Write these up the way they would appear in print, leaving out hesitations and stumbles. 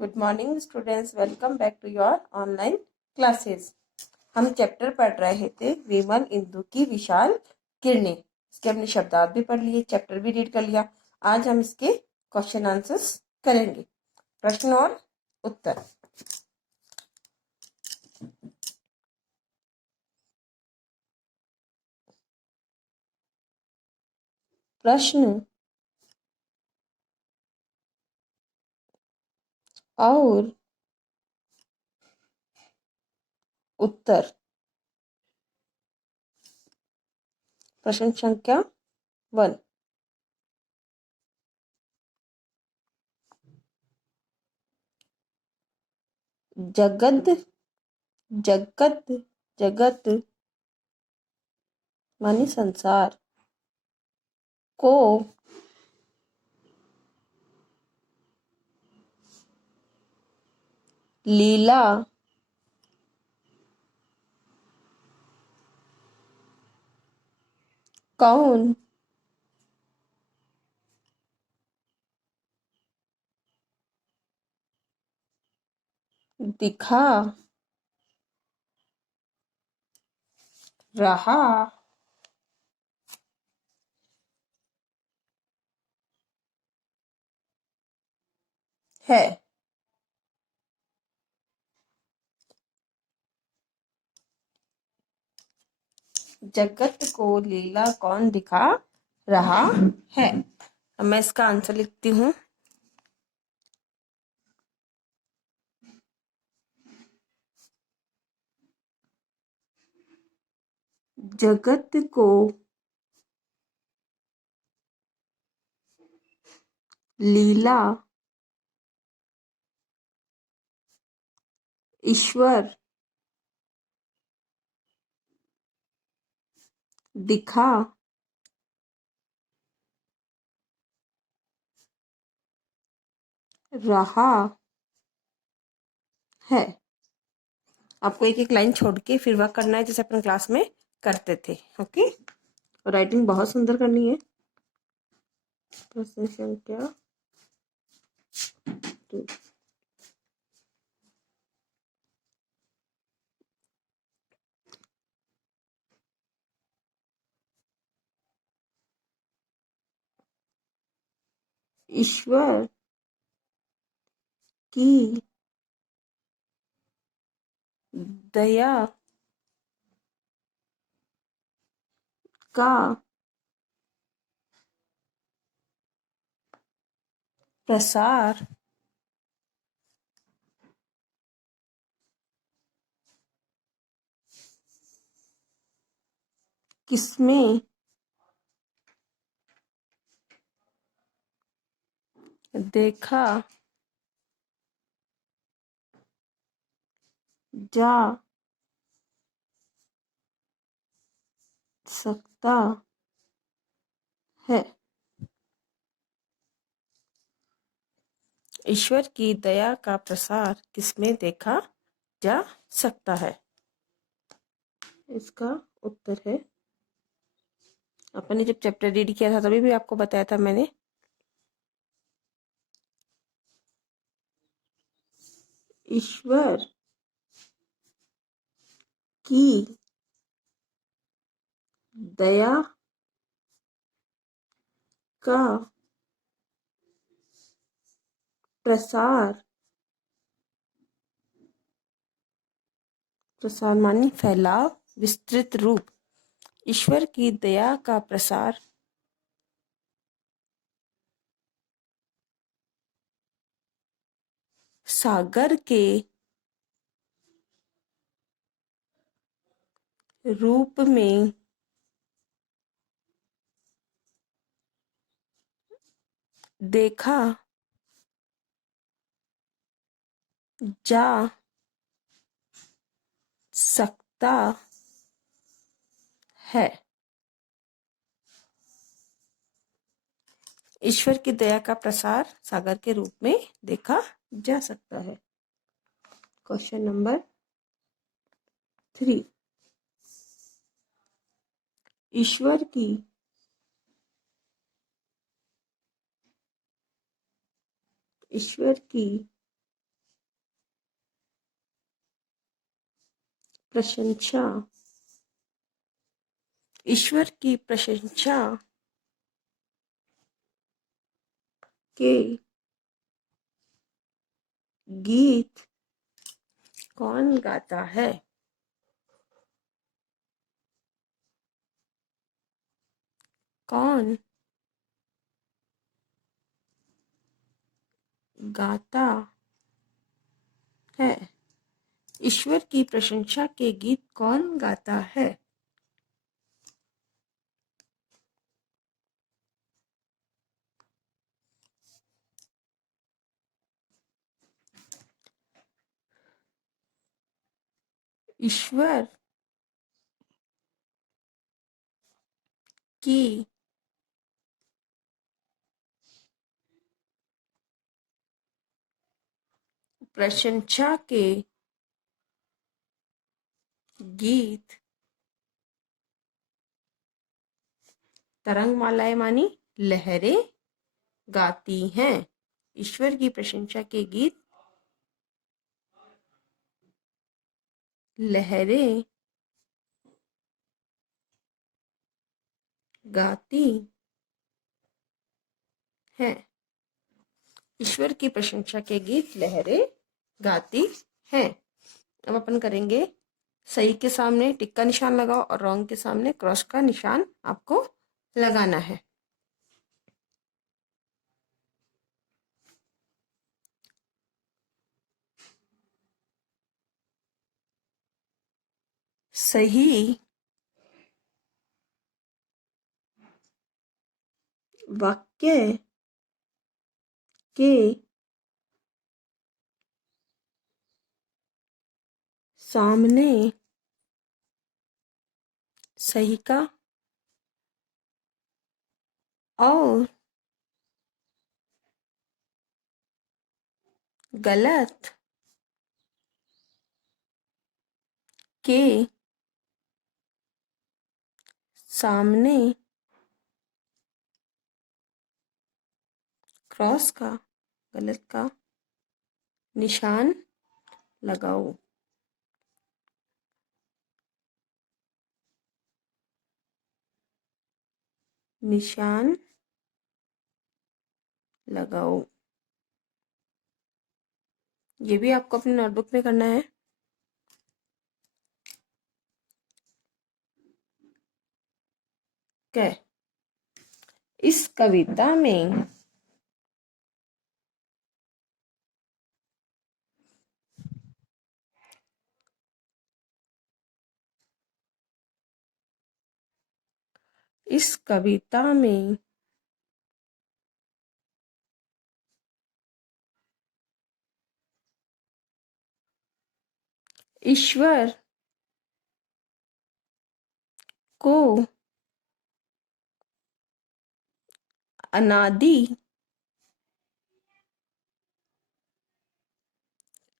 Good morning students, welcome back to your online classes. हम chapter पढ़ रहे थे विमल इंदु की विशाल किरणें। इसके हमने शब्दार्थ भी पढ़ लिए, चैप्टर भी रीड कर लिया। आज हम इसके क्वेश्चन आंसर्स करेंगे, प्रश्न और उत्तर। प्रश्न और उत्तर। प्रश्न संख्या 1। जगत जगत जगत मानी संसार को लीला कौन दिखा रहा है। जगत को लीला कौन दिखा रहा है। अब मैं इसका आंसर लिखती हूँ। जगत को लीला ईश्वर दिखा रहा है। आपको एक एक लाइन छोड़ के फिर वर्क करना है, जैसे अपन क्लास में करते थे। ओके, राइटिंग बहुत सुंदर करनी है। प्रश्न संख्या 2। ईश्वर की दया का प्रसार किसमें देखा जा सकता है। ईश्वर की दया का प्रसार किसमें देखा जा सकता है। इसका उत्तर है, अपन ने जब चैप्टर रीड किया था तभी भी आपको बताया था मैंने, ईश्वर की दया का प्रसार, प्रसार मानी फैलाव, विस्तृत रूप। ईश्वर की दया का प्रसार सागर के रूप में देखा जा सकता है। ईश्वर की दया का प्रसार सागर के रूप में देखा जा सकता है। Question number 3। ईश्वर की प्रशंसा, ईश्वर की प्रशंसा के गीत कौन गाता है? कौन गाता है? ईश्वर की प्रशंसा के गीत कौन गाता है? ईश्वर की प्रशंसा के गीत तरंगमालाएं मानी लहरें गाती हैं। ईश्वर की प्रशंसा के गीत लहरें गाती हैं। ईश्वर की प्रशंसा के गीत लहरें गाती हैं। अब अपन करेंगे सही के सामने टिक का निशान लगाओ और रॉन्ग के सामने क्रॉस का निशान आपको लगाना है। सही वाक्य के सामने सही का और गलत के सामने क्रॉस का गलत का निशान लगाओ। निशान लगाओ। ये भी आपको अपनी नोटबुक में करना है। क्या इस कविता में इस कविता में ईश्वर को अनादि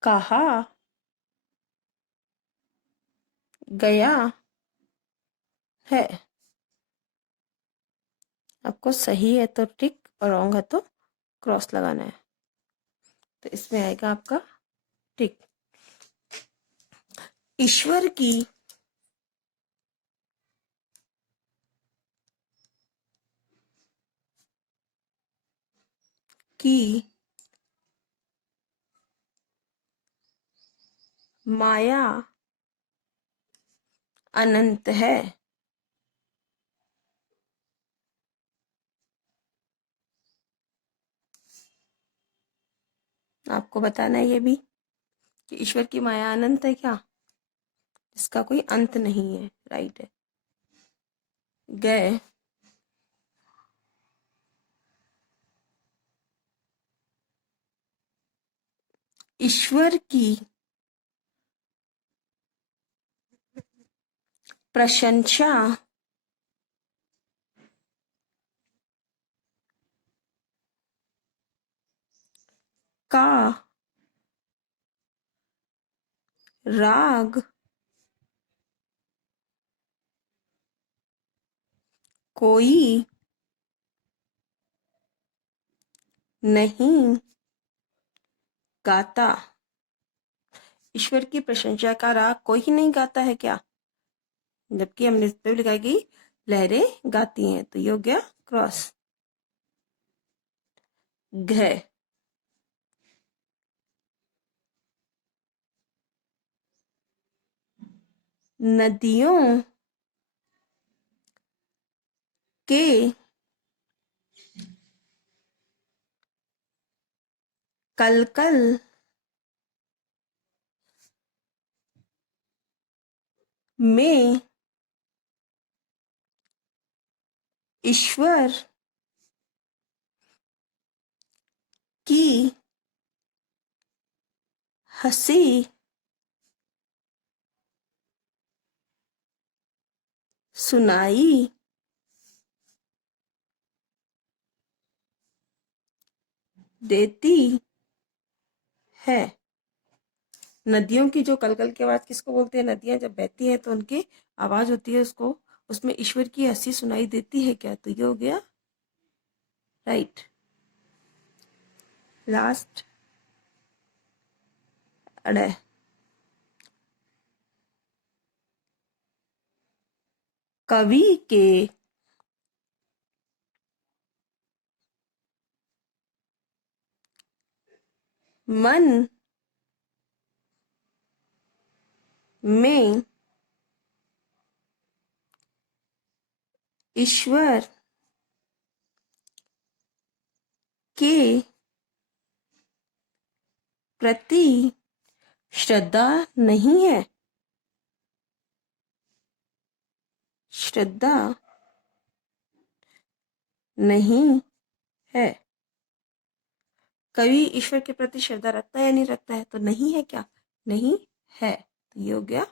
कहा गया है। आपको सही है तो टिक और रॉन्ग है तो क्रॉस लगाना है। तो इसमें आएगा आपका टिक। ईश्वर की माया अनंत है। आपको बताना है ये भी कि ईश्वर की माया अनंत है क्या, इसका कोई अंत नहीं है। राइट है। गए ईश्वर की प्रशंसा का राग कोई नहीं गाता। ईश्वर की प्रशंसा का राग कोई ही नहीं गाता है क्या, जबकि हमने इस पे लिखा है कि लहरें गाती हैं, तो ये हो गया क्रॉस। घ, नदियों के कलकल में ईश्वर की हंसी सुनाई देती है। नदियों की जो कलकल की आवाज किसको बोलते हैं, नदियां जब बहती हैं तो उनकी आवाज होती है, उसको उसमें ईश्वर की हंसी सुनाई देती है क्या, तो ये हो गया राइट। लास्ट अड़े, कवि के मन में ईश्वर के प्रति श्रद्धा नहीं है, श्रद्धा नहीं है। कवि ईश्वर के प्रति श्रद्धा रखता है या नहीं रखता है, तो नहीं है क्या, नहीं है, तो ये हो गया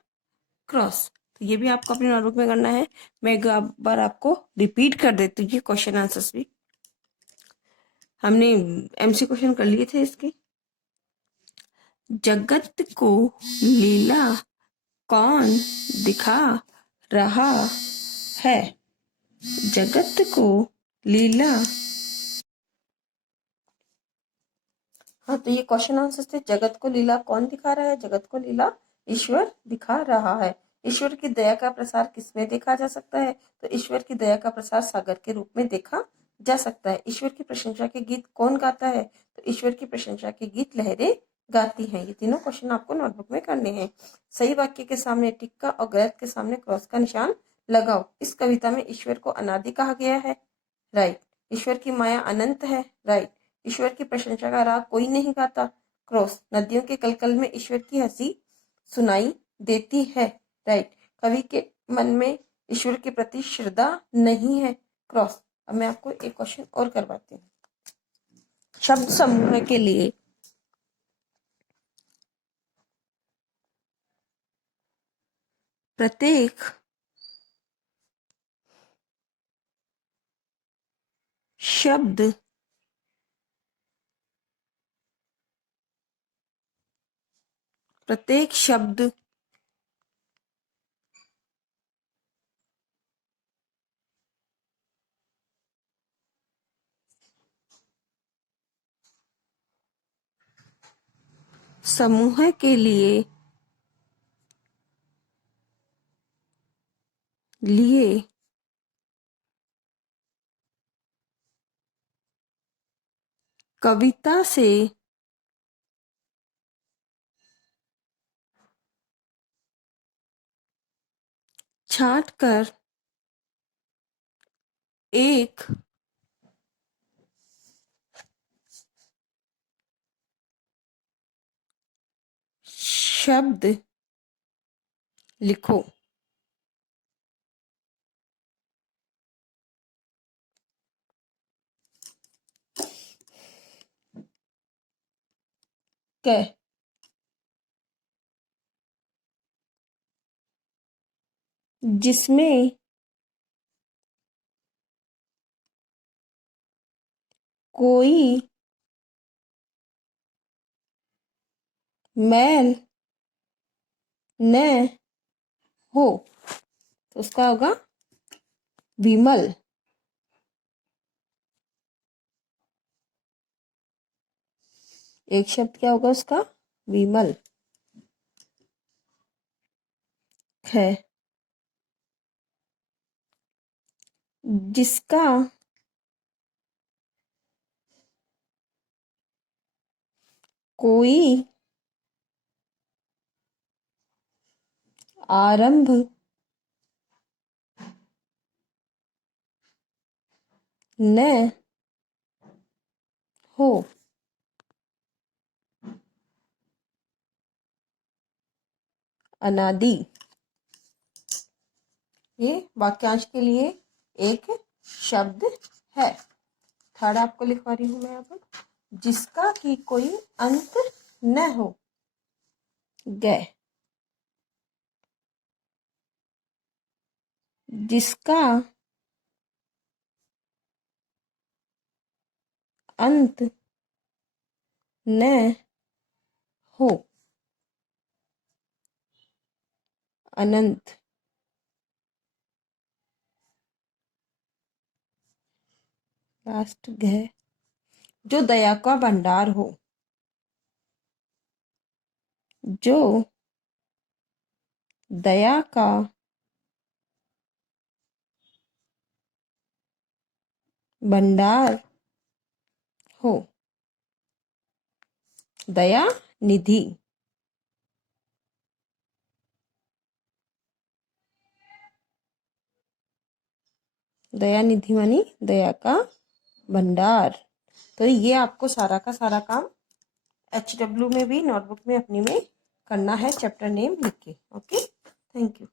क्रॉस। तो ये भी आपको अपनी नोटबुक में करना है। मैं एक बार आपको रिपीट कर देती हूँ, ये क्वेश्चन आंसर्स भी हमने एमसी क्वेश्चन कर लिए थे इसके। जगत को लीला कौन दिखा रहा है, जगत को लीला। हाँ, तो ये क्वेश्चन आंसर थे। जगत को लीला कौन दिखा रहा है, जगत को लीला ईश्वर दिखा रहा है। ईश्वर की दया का प्रसार किसमें देखा जा सकता है, तो ईश्वर की दया का प्रसार सागर के रूप में देखा जा सकता है। ईश्वर की प्रशंसा के गीत कौन गाता है, तो ईश्वर की प्रशंसा के गीत लहरें गाती हैं। ये तीनों क्वेश्चन आपको नोटबुक में करने हैं। सही वाक्य के सामने टिक का और गलत के सामने क्रॉस का निशान लगाओ। इस कविता में ईश्वर को अनादि कहा गया है, राइट। ईश्वर की माया अनंत है, राइट। ईश्वर की प्रशंसा का राग कोई नहीं गाता, क्रॉस। नदियों के कलकल में ईश्वर की हंसी सुनाई देती है, राइट। कवि के मन में ईश्वर के प्रति श्रद्धा नहीं है, क्रॉस। अब मैं आपको एक क्वेश्चन और करवाती हूँ। शब्द समूह के लिए प्रत्येक शब्द प्रत्येक शब्द समूह के लिए कविता से छांट कर एक शब्द लिखो। क, जिसमें कोई मैल न हो, तो उसका होगा विमल। एक शब्द क्या होगा उसका, विमल। है, जिसका कोई आरंभ न हो। अनादि। ये वाक्यांश के लिए एक शब्द है। थर्ड आपको लिखवा रही हूं मैं यहाँ पर, जिसका कि कोई अंत न हो। गए, जिसका अंत न हो। अनंत। लास्ट गए, जो दया का भंडार हो। जो दया का भंडार हो। दया निधि। दया निधि मानी दया का भंडार। तो ये आपको सारा का सारा काम HW में भी नोटबुक में अपनी में करना है, चैप्टर नेम लिख के। Okay, thank you.